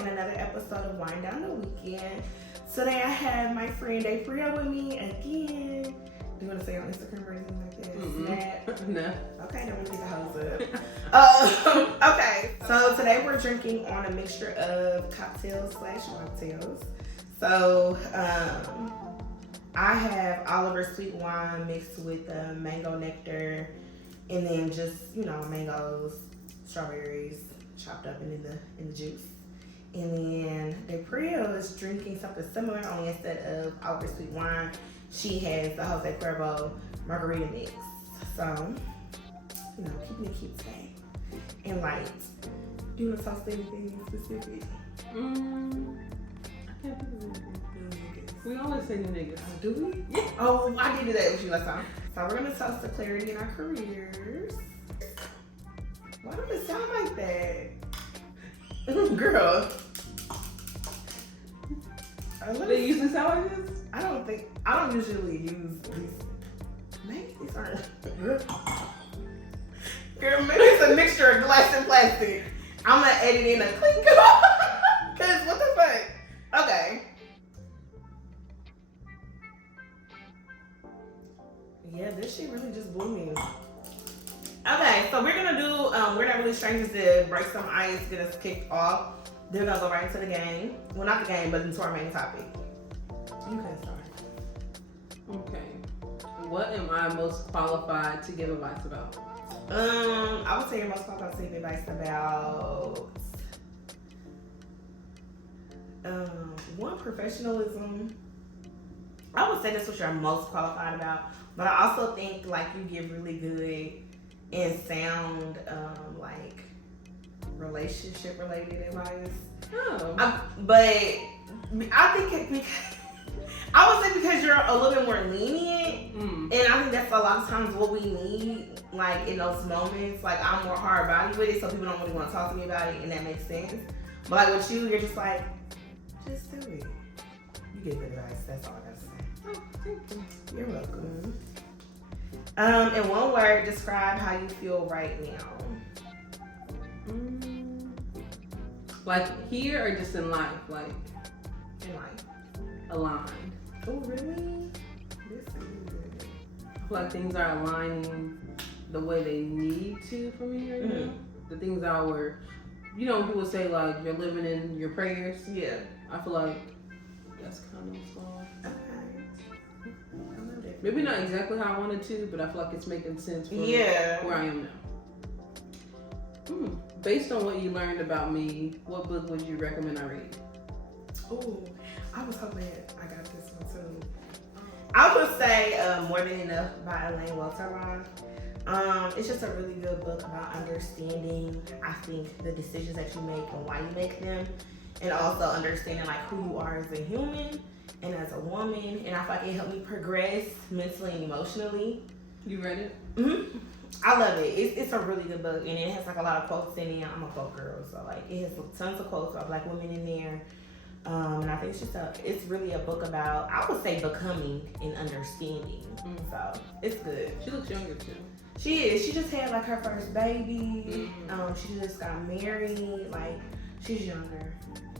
in another episode of Wind Down the Weekend. Today I have my friend April with me again. Do you want to say on Instagram or anything like that? Snap? No. Okay, then we'll get the hoes up. Okay, so today we're drinking on a mixture of cocktails / mocktails. So I have Oliver sweet wine mixed with mango nectar, and then just mangoes, strawberries chopped up in the juice. And then April is drinking something similar, only instead of Oliver sweet wine, she has the Jose Cuervo margarita mix. So, keeping it cute today and light. Do you want to toast anything specific? I can't think of anything. We always say niggas. Do we? Yeah. Oh, I did do that with you last time. So we're gonna toast to clarity in our careers. Why don't it sound like that? Girl. They usually sound like this? I don't usually use these. Maybe these aren't. Girl, maybe it's a mixture of glass and plastic. I'm gonna edit in a clink. Cause what the fuck? Okay. Yeah, this shit really just blew me. Okay, so we're gonna do, we're not really strangers to break some ice, get us kicked off. Then we're gonna go right into the game. Well, not the game, but into our main topic. You can start. Okay. What am I most qualified to give advice about? I would say you're most qualified to give advice about one, professionalism. I would say that's what you're most qualified about, but I also think like you give really good and sound like relationship related advice. Oh. But I think I would say because you're a little bit more lenient, and I think that's a lot of times what we need, like in those moments. Like I'm more hard body with it, so people don't really want to talk to me about it, and that makes sense. But like with you, you're just like, just do it. You get good advice. That's all I gotta say. Oh, thank you. You're welcome. In one word, describe how you feel right now. Like here or just in life? Like In life. aligned. Oh, really? This is good. I feel like things are aligning the way they need to for me right now. The things that were, when people say like you're living in your prayers. Yeah. I feel like that's kind of what's going on. Okay. Maybe not exactly how I wanted to, but I feel like it's making sense for where I am now. Based on what you learned about me, what book would you recommend I read? Oh, I was hoping I got this one too. I would say More Than Enough by Elaine Welterline. It's just a really good book about understanding, I think, the decisions that you make and why you make them, and also understanding like who you are as a human and as a woman. And I feel like it helped me progress mentally and emotionally. You read it? Mm-hmm. I love it. It's a really good book, and it has like a lot of quotes in it. I'm a quote girl, so like it has tons of quotes of Black women in there. And I think it's really a book about, I would say, becoming and understanding. So it's good. She looks younger too. She is. She just had like her first baby. She just got married. Like she's younger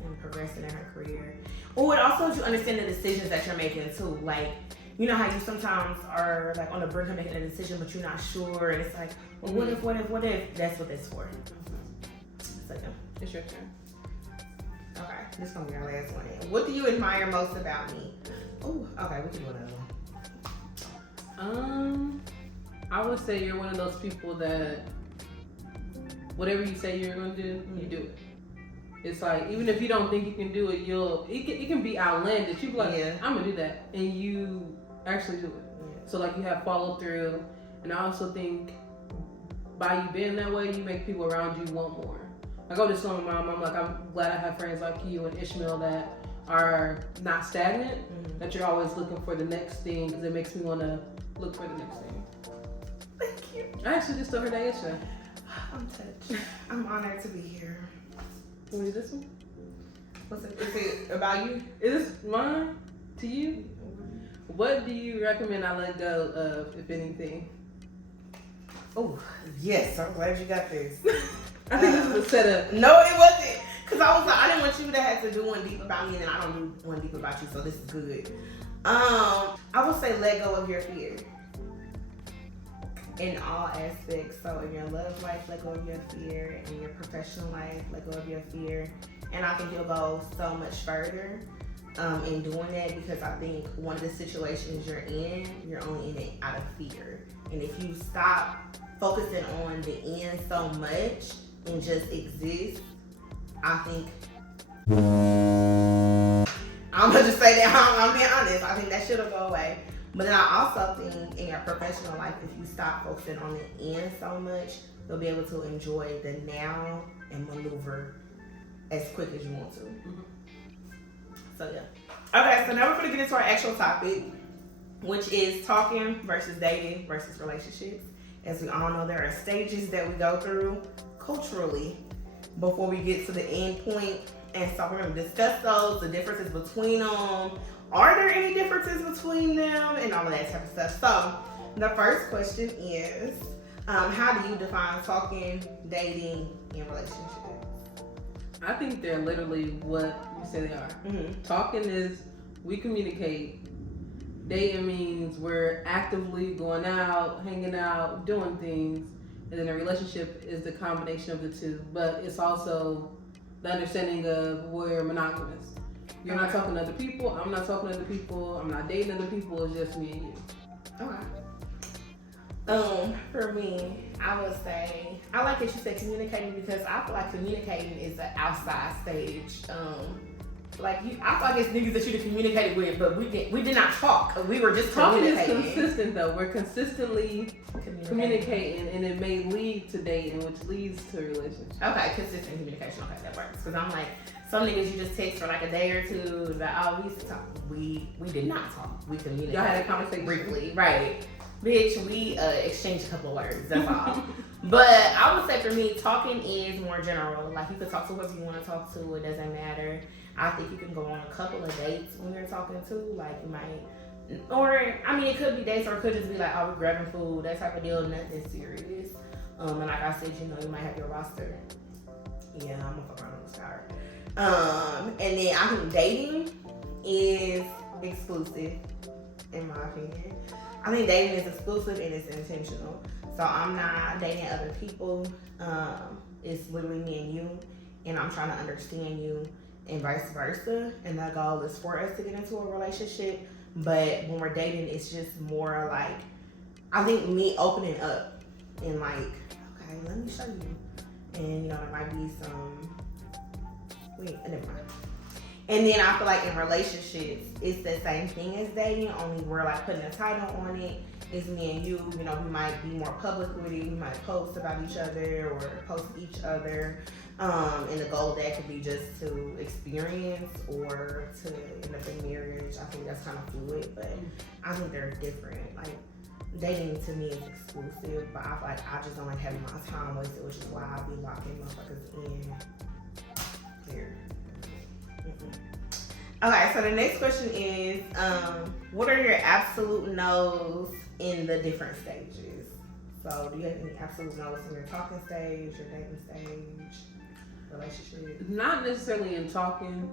and progressing in her career. Oh, it also helps you understand the decisions that you're making too. Like, you know how you sometimes are like on the brink of making a decision, but you're not sure, and it's like, well, what if? That's what that's for. So, yeah. It's your turn. Okay, this is gonna be our last one. What do you admire most about me? Oh, okay, we can do another one. I would say you're one of those people that whatever you say you're gonna do, you do it. It's like even if you don't think you can do it, it can be outlandish. You be like, I'm gonna do that, and you actually do it. Yeah. So like you have follow through, and I also think by you being that way, you make people around you want more. Like I was just telling my mom, I'm glad I have friends like you and Ishmael that are not stagnant, that you're always looking for the next thing, because it makes me want to look for the next thing. Thank you. I actually just told her that yesterday. I'm touched. I'm honored to be here. What is this one? Is it about you? Is this mine to you? What do you recommend I let go of, if anything? Oh, yes. I'm glad you got this. I think this is a setup. No, it wasn't. Cause I was like, I didn't want you to have to do one deep about me, and I don't do one deep about you, so this is good. I would say let go of your fear in all aspects. So in your love life, let go of your fear. In your professional life, let go of your fear. And I think you'll go so much further in doing that, because I think one of the situations you're only in it out of fear. And if you stop focusing on the end so much and just exist, I think I'm gonna just say that I'm being honest. I think that shit'll go away. But then I also think in your professional life, if you stop focusing on the end so much, you'll be able to enjoy the now and maneuver as quick as you want to. Mm-hmm. So yeah. Okay, so now we're gonna get into our actual topic, which is talking versus dating versus relationships. As we all know, there are stages that we go through culturally before we get to the end point. And so we're gonna discuss those, the differences between them. Are there any differences between them and all of that type of stuff? So the first question is, how do you define talking, dating, and relationships? I think they're literally what you say they are. Mm-hmm. Talking is we communicate. Dating means we're actively going out, hanging out, doing things. And then a relationship is the combination of the two. But it's also the understanding of we're monogamous. You're not talking to other people. I'm not talking to other people. I'm not dating other people. It's just me and you. Okay. For me, I would say I like that you said communicating, because I feel like communicating is an outside stage. I feel like it's niggas that you communicated with, but we did not talk. We were just communicating. Talking is consistent though. We're consistently communicating, and it may lead to dating, which leads to a relationship. Okay, consistent communication. Okay, that works. Because I'm like, some niggas you just text for like a day or two. Like, oh, we used to talk. We did not talk. We communicated. Y'all had a conversation briefly, right? Bitch, we exchanged a couple of words. That's all. But I would say for me, talking is more general. Like, you could talk to whoever you want to talk to. It doesn't matter. I think you can go on a couple of dates when you're talking to. Like, you might, or I mean, it could be dates, or it could just be like, oh, we're grabbing food, that type of deal. Nothing serious. And like I said, you know, you might have your roster. Yeah, I'm gonna fuck around with this guy. And then I think dating is exclusive, in my opinion. I think dating is exclusive and it's intentional. So I'm not dating other people. It's literally me and you, and I'm trying to understand you, and vice versa. And the goal is for us to get into a relationship. But when we're dating, it's just more like, I think me opening up and like, okay, let me show you. And you know, there might be some, never mind. And then I feel like in relationships, it's the same thing as dating, only we're like putting a title on it. It's me and you, you know, we might be more public with it. We might post about each other or post each other. And the goal of that could be just to experience or to end up in marriage. I think that's kind of fluid, but I think they're different. Like, dating to me is exclusive, but I feel like I just don't like having my time wasted, which is why I be locking motherfuckers in here. Okay, so the next question is, what are your absolute no's in the different stages? So do you have any absolute no's in your talking stage, your dating stage, relationship? Not necessarily in talking.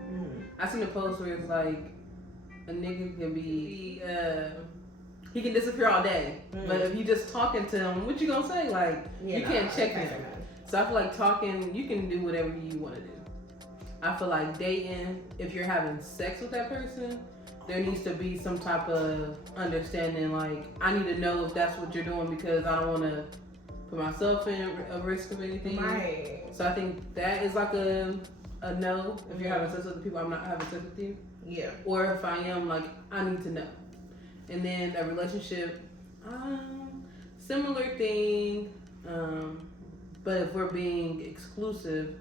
I seen a post where it's like, a nigga can be, he can disappear all day. But if you just talking to him, what you gonna say? Like, you can't check him. So I feel like talking, you can do whatever you want to do. I feel like dating, if you're having sex with that person, there needs to be some type of understanding. Like, I need to know if that's what you're doing, because I don't want to put myself in a risk of anything. Right. So I think that is like a no. If you're having sex with the people, I'm not having sex with you. Yeah. Or if I am, like, I need to know. And then a relationship, similar thing. But if we're being exclusive,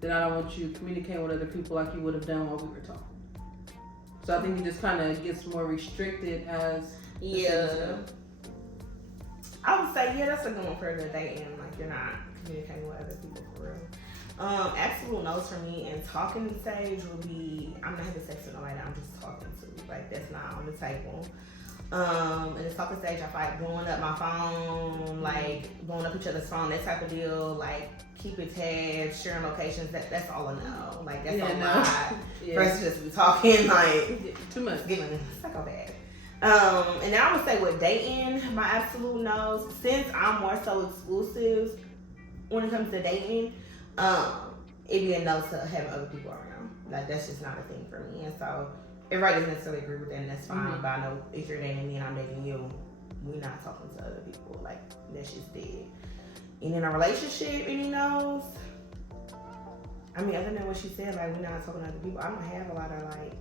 then I don't want you communicating with other people like you would have done while we were talking. So I think it just kind of gets more restricted as I would say, that's a good one for the dating. Like, you're not communicating with other people for real. Absolute no's for me in talking stage would be, I'm not having sex with nobody I'm just talking to. Like, that's not on the table. In the talking stage, I feel like blowing up my phone, like blowing up each other's phone, that type of deal. Like keeping tabs, sharing locations. That's all I know. Like that's a lot. For us to just be talking like too much. Giving psycho bad. And then I would say with dating, my absolute no's. Since I'm more so exclusive when it comes to dating, it'd be a no to having other people around. Like that's just not a thing for me. And so everybody doesn't necessarily agree with that, and that's fine. But I know if you're dating me and I'm dating you, we're not talking to other people. Like that's just dead. And in a relationship, any no's. I mean, other than what she said, like we're not talking to other people. I don't have a lot of like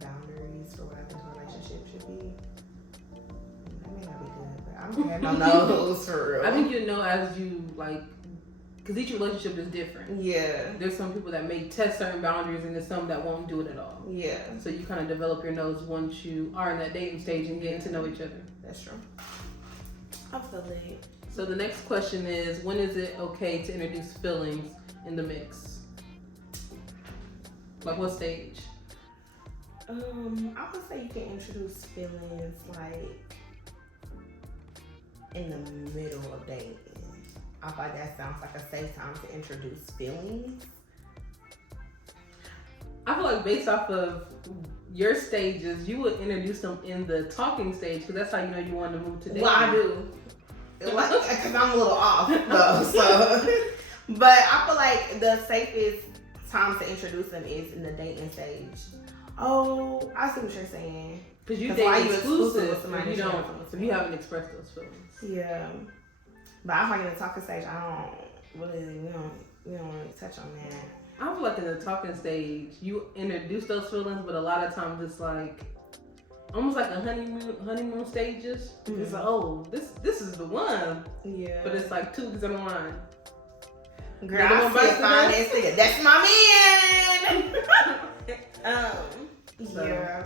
boundaries for what I think a relationship should be. That may not be good, but I don't have no no's for real. I think you know as you like, because each relationship is different. Yeah. There's some people that may test certain boundaries, and there's some that won't do it at all. Yeah. So you kind of develop your nose once you are in that dating stage and getting to know each other. That's true. Absolutely. So the next question is, when is it okay to introduce feelings in the mix? Like what stage? I would say you can introduce feelings like in the middle of dating. I feel like that sounds like a safe time to introduce feelings. I feel like based off of your stages, you would introduce them in the talking stage because that's how you know you want to move to dating. Well, I do. Like, because I'm a little off though. So, but I feel like the safest time to introduce them is in the dating stage. Oh, I see what you're saying. Because you date exclusive if you haven't expressed those feelings. Yeah. But I feel like in the talking stage, we don't really touch on that. I feel like in the talking stage, you introduce those feelings, but a lot of times it's like almost like a honeymoon stages. Mm-hmm. It's like, oh, this is the one. Yeah. But it's like 2 weeks in the line. Girl, I said, that's my man. Yeah.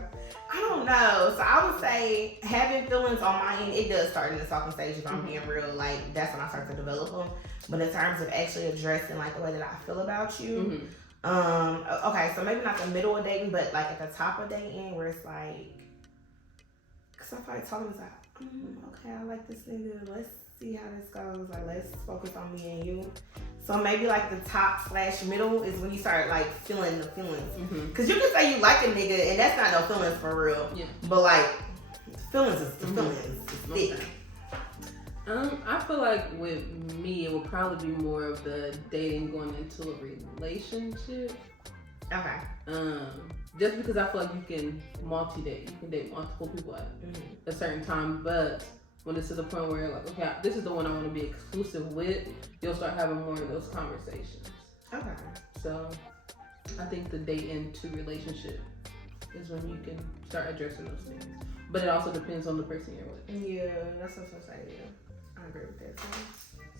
I don't know. So I would say having feelings on my end, it does start in the talking stage if I'm being real. Like that's when I start to develop them. But in terms of actually addressing like the way that I feel about you, okay, so maybe not the middle of dating, but like at the top of dating where it's like, cause I feel like talking is like, okay, I like this nigga. Let's see how this goes. Like let's focus on me and you. So maybe like the top/middle is when you start like feeling the feelings. Cause you can say you like a nigga and that's not no feelings for real. Yeah. But like feelings is the feelings. It's thick. I feel like with me it would probably be more of the dating going into a relationship. Okay. Just because I feel like you can multi-date. You can date multiple people at a certain time, but when it's to the point where you're like, okay, this is the one I want to be exclusive with, you'll start having more of those conversations. Okay. So I think the date into relationship is when you can start addressing those things. But it also depends on the person you're with. Yeah, that's what I'm saying. Yeah. I agree with that too.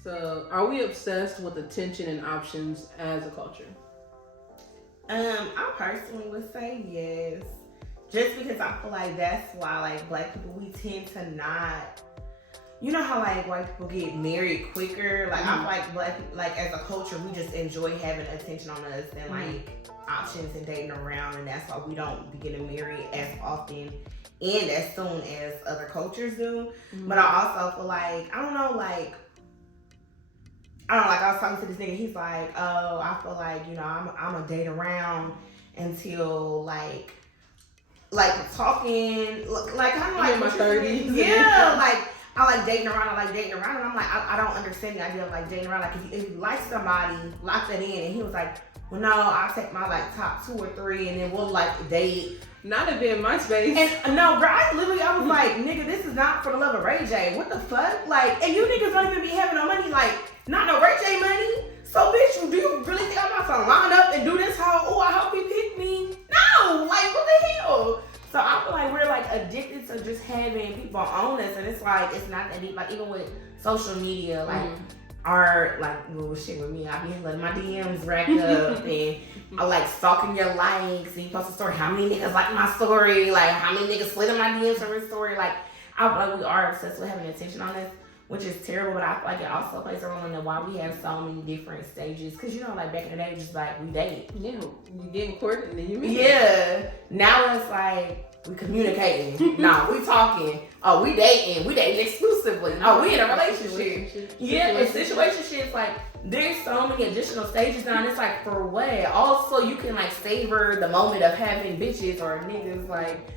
So are we obsessed with attention and options as a culture? I personally would say yes. Just because I feel like that's why like black people, we tend to not, you know how like white people get married quicker? Like I feel like black people, like as a culture, we just enjoy having attention on us and like options and dating around, and that's why we don't be getting married as often and as soon as other cultures do. But I also feel like, I don't know, like I was talking to this nigga, he's like, oh, I feel like, you know, I'm a date around until like talking, like kind of like in my 30s. Yeah, like I like dating around, and I'm like, I don't understand the idea of like dating around. Like if you like somebody, lock that in. And he was like, well, no, I'll take my like top 2 or 3 and then we'll like date. Not to be in my space. And no, bro, I was like, nigga, this is not for the love of Ray J. What the fuck? Like, and you niggas don't even be having no money, like, not no Ray J money. So, bitch, do you really think I'm not gonna line up and do this whole, oh, I hope he picked me? No, like, what the hell? So I feel like we're like addicted to just having people own us, and it's like, it's not that deep. Like, even with social media, like, our, like, well, shit with me, I be letting my DMs rack up, and I like stalking your likes, and you post a story, how many niggas like my story, like, how many niggas slid in my DMs from your story, like, I feel like we are obsessed with having attention on us, which is terrible, but I feel like it also plays a role in why we have so many different stages, because, you know, like, back in the day, just, like, we date. Yeah, you getting courted, and then you meet. Yeah. Now it's like, we communicating. No, we talking. Oh, we dating. We dating exclusively. Oh, we in a relationship. Yeah, in situationships, like, there's so many additional stages now, and it's like, for what? Also, you can, like, savor the moment of having bitches or niggas, like,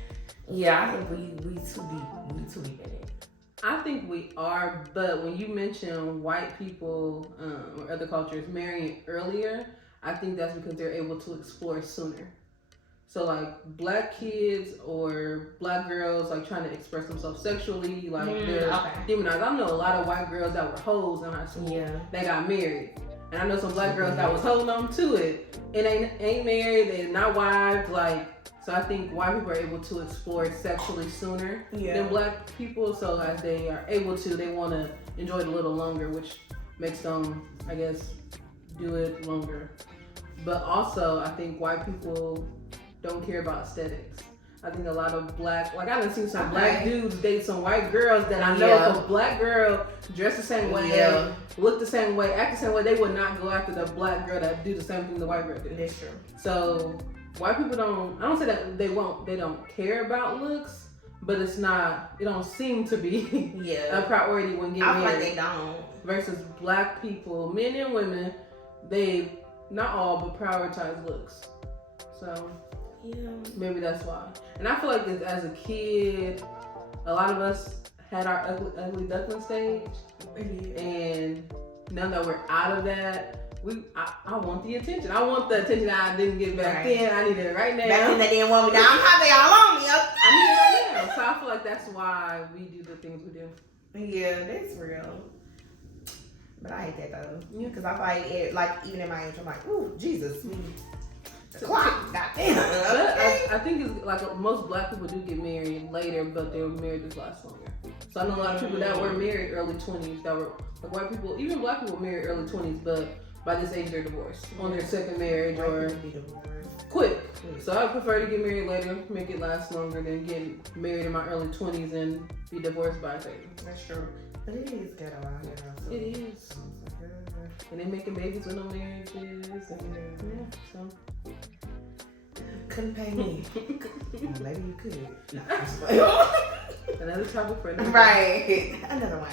yeah, I think we too deep. We too deep in it. I think we are, but when you mention white people or other cultures marrying earlier, I think that's because they're able to explore sooner. So like black kids or black girls like trying to express themselves sexually, like they're demonized. I know a lot of white girls that were hoes in high school that got married. And I know some black girls that was holding on to it and ain't married, they're not wives, like. So I think white people are able to explore sexually sooner than black people. So as they are able to, they want to enjoy it a little longer, which makes them, I guess, do it longer. But also, I think white people don't care about aesthetics. I think a lot of black, like I done seen some black dudes date some white girls that I know if a black girl dressed the same way, look the same way, act the same way, they would not go after the black girl that do the same thing the white girl did. That's true. So white people don't, I don't say that they don't care about looks, but it don't seem to be a priority when getting married. I feel like they don't. Versus black people, men and women, they, not all, but prioritize looks. So maybe that's why. And I feel like as a kid, a lot of us had our ugly duckling stage. And now that we're out of that, I want the attention. I want the attention I didn't get back then. I need it right now. Back then they didn't want me down. I'm happy all on me. I need it right now. So I feel like that's why we do the things we do. Yeah, that's real. But I hate that though. Yeah, because I find it, like, even in my age, I'm like, ooh, Jesus. The clock, goddamn. I think it's like most black people do get married later, but their marriages last longer. So I know a lot of people that were married early 20s, that were like white people, even black people married early 20s, but by this age they're divorced on their second marriage or quick. So I prefer to get married later, make it last longer than get married in my early 20s and be divorced by 30. That's true. But it is ghetto out here. So. It is. And they making babies with no marriages. And, so. Couldn't pay me. Maybe you could. No, another topic for another Right. Another one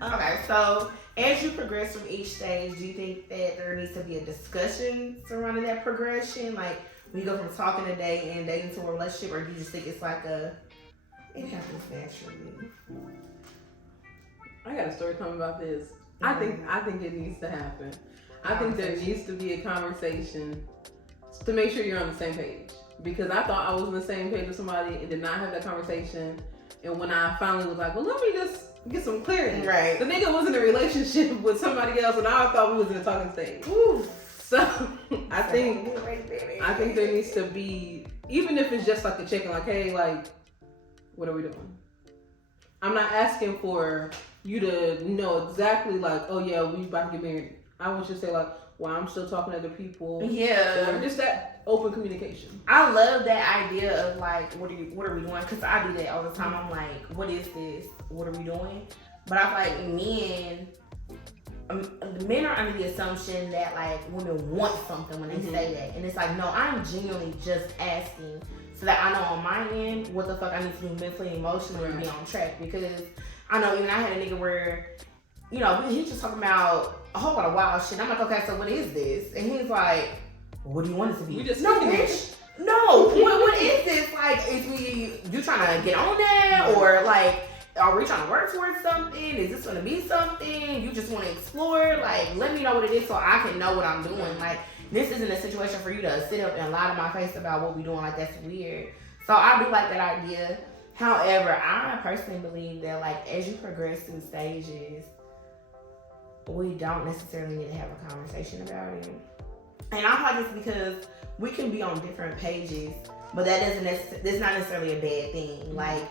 down. Okay, so as you progress from each stage, do you think that there needs to be a discussion surrounding that progression? Like, when you go from talking to dating and dating to a relationship, or do you just think it's like it happens naturally? I got a story coming about this. I think it needs to happen. I think there needs to be a conversation to make sure you're on the same page. Because I thought I was on the same page with somebody and did not have that conversation. And when I finally was like, well, let me just get some clarity. Right. The nigga was in a relationship with somebody else and I thought we was in a talking stage. Ooh. So I think there needs to be, even if it's just like a check-in, like, hey, like, what are we doing? I'm not asking for you to know exactly like, oh yeah, we about to get married. I want you to say like, well, I'm still talking to other people. Yeah. Or just that open communication. I love that idea of like, what are we doing? Because I do that all the time. I'm like, what is this? What are we doing? But I feel like men are under the assumption that like women want something when they say that. And it's like, no, I'm genuinely just asking so that I know on my end what the fuck I need to do mentally and emotionally to be on track. Because I know even I had a nigga where, you know, he's just talking about a whole lot of wild shit. I'm like, okay, so what is this? And he's like, well, what do you want it to be? We just no, bitch. No. what is this? Like, you trying to get on that? Or like, are we trying to work towards something? Is this going to be something? You just want to explore? Like, let me know what it is so I can know what I'm doing. Like, this isn't a situation for you to sit up and lie to my face about what we're doing. Like, that's weird. So I do like that idea. However, I personally believe that like as you progress through stages, we don't necessarily need to have a conversation about it. And I thought this because we can be on different pages, but that's not necessarily a bad thing. Like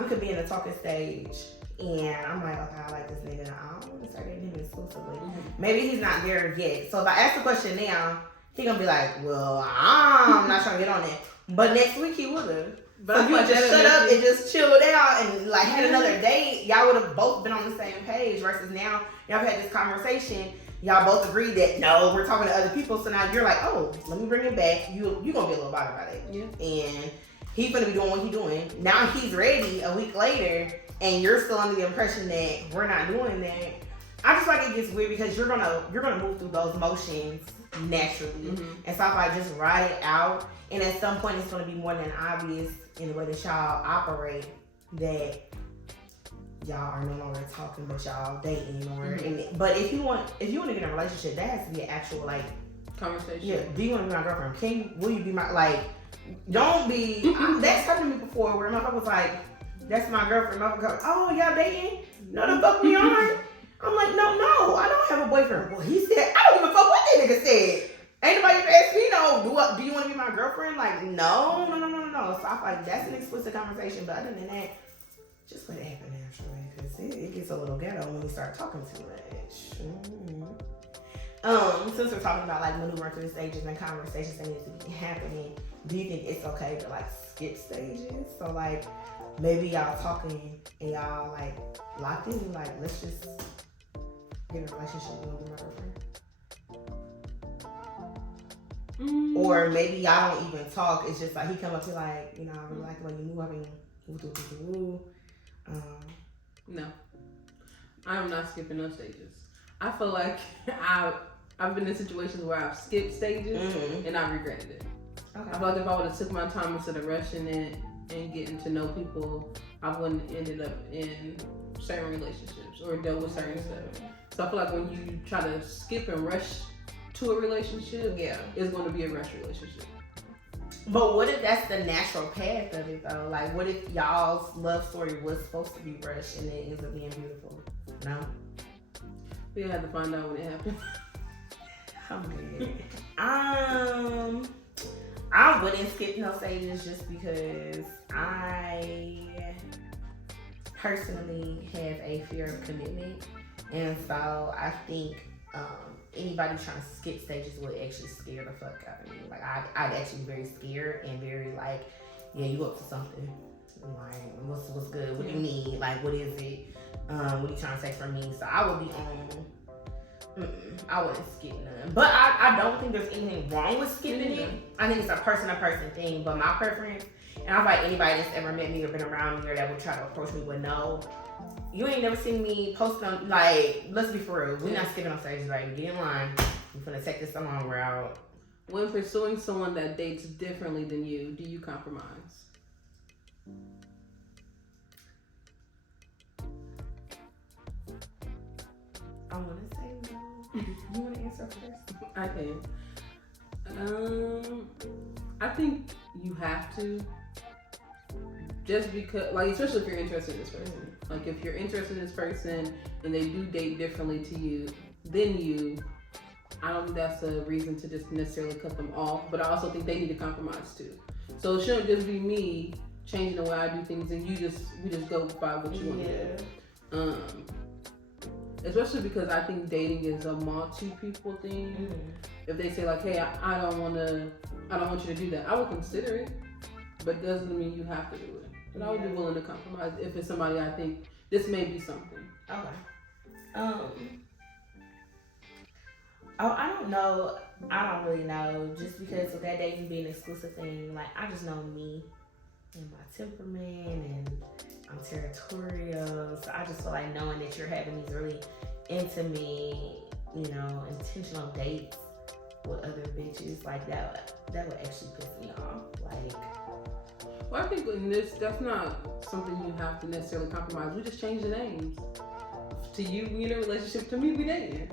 we could be in a talking stage and I'm like, okay, I like this nigga. I don't want to start dating him exclusively. Maybe he's not there yet. So if I ask the question now, he gonna be like, well, I'm not trying to get on that. But next week he would. But if you just shut up and just chilled out and like had another date, y'all would have both been on the same page. Versus now, y'all have had this conversation. Y'all both agreed that no, we're talking to other people. So now you're like, oh, let me bring it back. You gonna be a little bothered about it. Yeah. And he's gonna be doing what he's doing. Now he's ready a week later, and you're still under the impression that we're not doing that. I just like it gets weird because you're gonna move through those motions naturally, and so I just ride it out. And at some point, it's gonna be more than obvious in the way that y'all operate that y'all are no longer talking, but y'all dating. But if you want to get in a relationship, that has to be an actual like conversation. Yeah. Do you want to be my girlfriend? Will you be my like? Don't be. That's happened to me before where my mother was like, "That's my girlfriend." My mother goes, "Oh, y'all dating? No, the fuck we aren't." I'm like, no, I don't have a boyfriend. Well, he said, I don't give a fuck what that nigga said. Ain't nobody ever asked me, no, do you want to be my girlfriend? Like, no. So I'm like, that's an explicit conversation. But other than that, just let it happen naturally. Because it gets a little ghetto when we start talking too much. Since we're talking about like maneuvering through the stages and conversations that need to be happening, do you think it's okay to like skip stages? So like, maybe y'all talking and y'all like locked in, like, let's just get in a relationship and be my girlfriend. Or maybe y'all don't even talk. It's just like he come up to you like, you know, I really like when you move up and woo. No, I'm not skipping those stages. I feel like I've been in situations where I've skipped stages and I regretted it. Okay. I feel like if I would have took my time instead of rushing it and getting to know people, I wouldn't have ended up in certain relationships or dealt with certain stuff. So I feel like when you try to skip and rush to a relationship, it's going to be a rush relationship. But what if that's the natural path of it though? Like, what if y'all's love story was supposed to be rushed and it ends up being beautiful? No? We had to find out when it happened. I'm dead. I wouldn't skip no stages just because I personally have a fear of commitment. And so I think anybody trying to skip stages would actually scare the fuck out of me. Like, I'd actually be very scared and very like, yeah, you up to something. Like, what's good? What do you need? Like, what is it? What are you trying to say from me? So I would be on, I wouldn't skip none. But I don't think there's anything wrong with skipping it. I think it's a person-to-person thing. But my preference, and I feel like anybody that's ever met me or been around me or that would try to approach me would know, you ain't never seen me post on, like, let's be for real. We're not skipping on stages, like, get in line. We're gonna take this a long route. When pursuing someone that dates differently than you, do you compromise? I want to say no. You want to answer first? I can. I think you have to. Just because, like, especially if you're interested in this person. Like, if you're interested in this person and they do date differently to you than you, I don't think that's a reason to just necessarily cut them off. But I also think they need to compromise too. So it shouldn't just be me changing the way I do things and we just go by what you want to do. Especially because I think dating is a multi-people thing. If they say like, hey, I don't want you to do that, I would consider it, but it doesn't mean you have to do it. But I would be willing to compromise if it's somebody I think this may be something. Okay. I don't know. I don't really know. Just because of that dating being an exclusive thing, like, I just know me and my temperament, and I'm territorial. So I just feel like knowing that you're having these really intimate, you know, intentional dates with other bitches, like that would actually piss me off. Like, well, I think in this, that's not something you have to necessarily compromise. We just change the names. To you, we in a relationship. To me, we dating.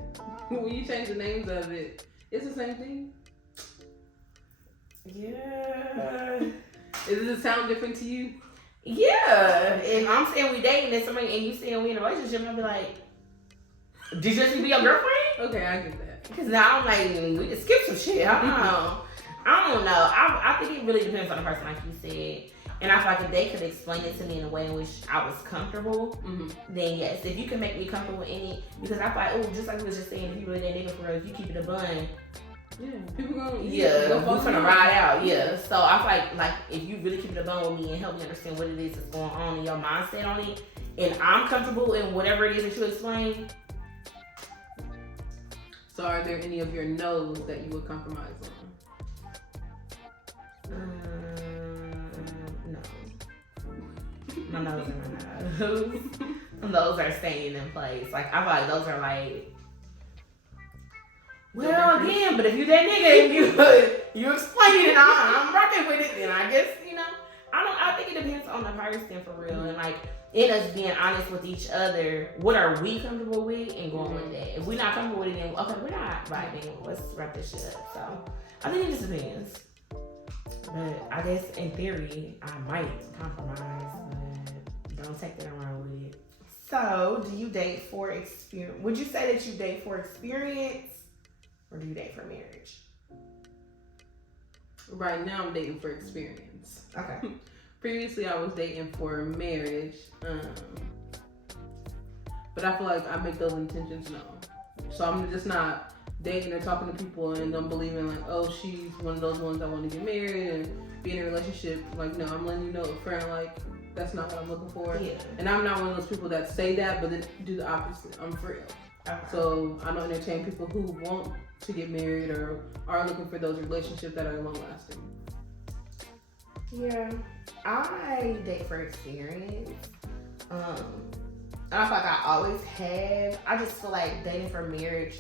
When you change the names of it, it's the same thing. Yeah. Does it sound different to you? Yeah. If I'm saying we dating and somebody and you saying we in a relationship, I'll be like, did you just be your girlfriend? Okay, I get that. Because now I'm like, we can skip some shit. I don't know. I think it really depends on the person, like you said. And I feel like if they could explain it to me in a way in which I was comfortable, then yes. If you can make me comfortable in it, because I feel like, just like we was just saying, if you really that nigga for real, if you keep it a bun, people gonna we're gonna ride out. So I feel like if you really keep it a bun with me and help me understand what it is that's going on in your mindset on it, and I'm comfortable in whatever it is that you explain. So are there any of your no's that you would compromise on? My nose and my nose. Those are staying in place. Like, I feel like those are like, well, again, but if you that nigga and you explain it and I'm rocking with it, then I guess, I think it depends on the person for real. And like, in us being honest with each other, what are we comfortable with and going with that? If we're not comfortable with it, then okay, we're not vibing. Let's wrap this shit up. So I think it just depends. But I guess in theory, I might compromise, but don't take that around with it. So, do you date for experience? Would you say that you date for experience, or do you date for marriage? Right now, I'm dating for experience. Okay. Previously, I was dating for marriage, but I feel like I make those intentions known. So I'm just not dating or talking to people and I'm believing like, oh, she's one of those ones that want to get married and be in a relationship. Like, no, I'm letting you know upfront, like, that's not what I'm looking for. Yeah. And I'm not one of those people that say that, but then do the opposite. I'm for real. Okay. So I don't entertain people who want to get married or are looking for those relationships that are long lasting. Yeah, I date for experience. I feel like I always have. I just feel like dating for marriage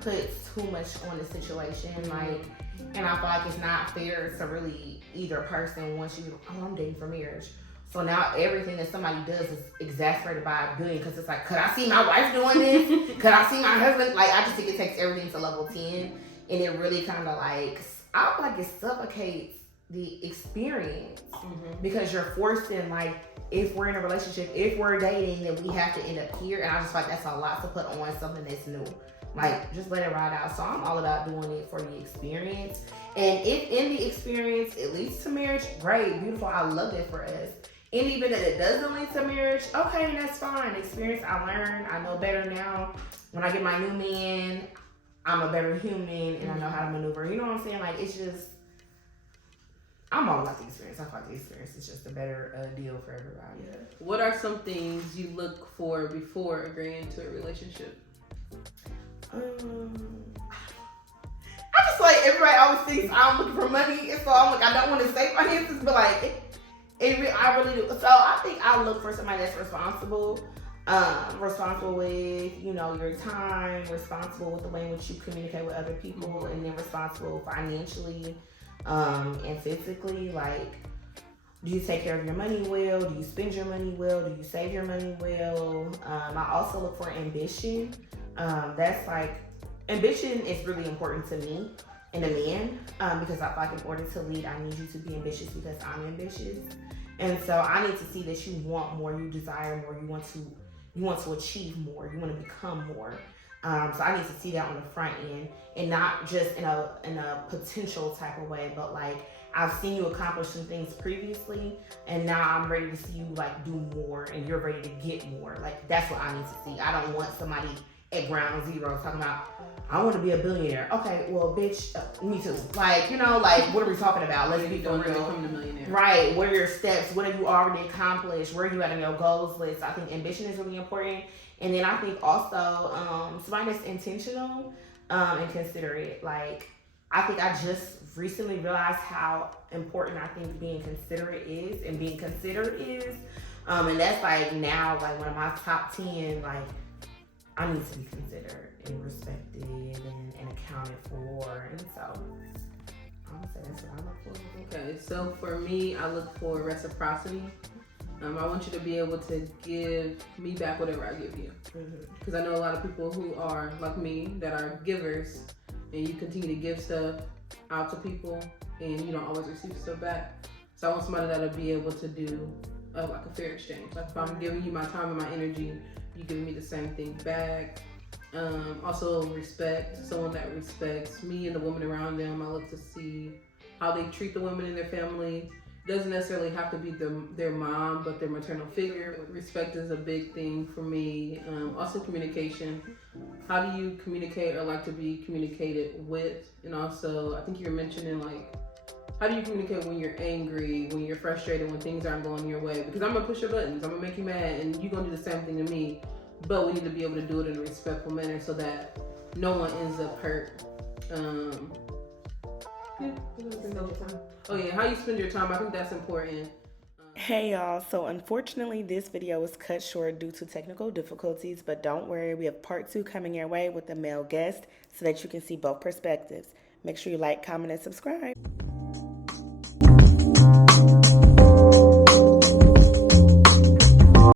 puts too much on the situation. Like, and I feel like it's not fair to really either person once you, oh, I'm dating for marriage. So now everything that somebody does is exasperated by a billion because it's like, could I see my wife doing this? Could I see my husband? Like, I just think it takes everything to level 10. And it really kind of like, I feel like it suffocates the experience because you're forcing, like, if we're in a relationship, if we're dating, then we have to end up here. And I just feel like that's a lot to put on something that's new. Like, just let it ride out. So I'm all about doing it for the experience. And if in the experience it leads to marriage, great, beautiful. I love it for us. And even if it doesn't lead to marriage, okay, that's fine. Experience, I learned. I know better now. When I get my new man, I'm a better human and I know how to maneuver. You know what I'm saying? Like, it's just, I'm all about the experience. I feel like the experience is just a better deal for everybody. Yeah. What are some things you look for before agreeing to a relationship? I just like, everybody always thinks I'm looking for money, and so I'm like, I don't want to say finances, but like, I really do. So I think I look for somebody that's responsible with, your time, responsible with the way in which you communicate with other people, and then responsible financially and physically. Like, do you take care of your money well? Do you spend your money well? Do you save your money well? I also look for ambition. That's like, ambition is really important to me and a man, because I feel like in order to lead, I need you to be ambitious because I'm ambitious. And so I need to see that you want more, you desire more, you want to achieve more, you want to become more. So I need to see that on the front end, and not just in a potential type of way, but like, I've seen you accomplish some things previously, and now I'm ready to see you like do more, and you're ready to get more. Like, that's what I need to see. I don't want somebody at ground zero talking about, I want to be a billionaire. Okay, well, bitch, me too. Like, what are we talking about? Let's be for real. Become the millionaire. Right. What are your steps? What have you already accomplished? Where are you at on your goals list? I think ambition is really important. And then I think also somebody that's intentional and considerate. Like, I think I just recently realized how important I think being considerate is and being considered is. And that's like now like one of my top 10, like, I need to be considered and respected and accounted for. And so I would say that's what I look for. Okay, so for me, I look for reciprocity. I want you to be able to give me back whatever I give you. Because I know a lot of people who are like me that are givers, and you continue to give stuff out to people and you don't always receive stuff back. So I want somebody that'll be able to do like a fair exchange. Like, if I'm giving you my time and my energy, you giving me the same thing back. Also respect, someone that respects me and the women around them. I look to see how they treat the women in their family. Doesn't necessarily have to be their mom, but their maternal figure. Respect is a big thing for me. Also communication. How do you communicate or like to be communicated with? And also, I think you were mentioning like, how do you communicate when you're angry, when you're frustrated, when things aren't going your way? Because I'm gonna push your buttons, I'm gonna make you mad, and you're gonna do the same thing to me. But we need to be able to do it in a respectful manner so that no one ends up hurt. Oh yeah, how you spend your time, I think that's important. Hey y'all, so unfortunately this video was cut short due to technical difficulties, but don't worry, we have part 2 coming your way with a male guest so that you can see both perspectives. Make sure you like, comment, and subscribe.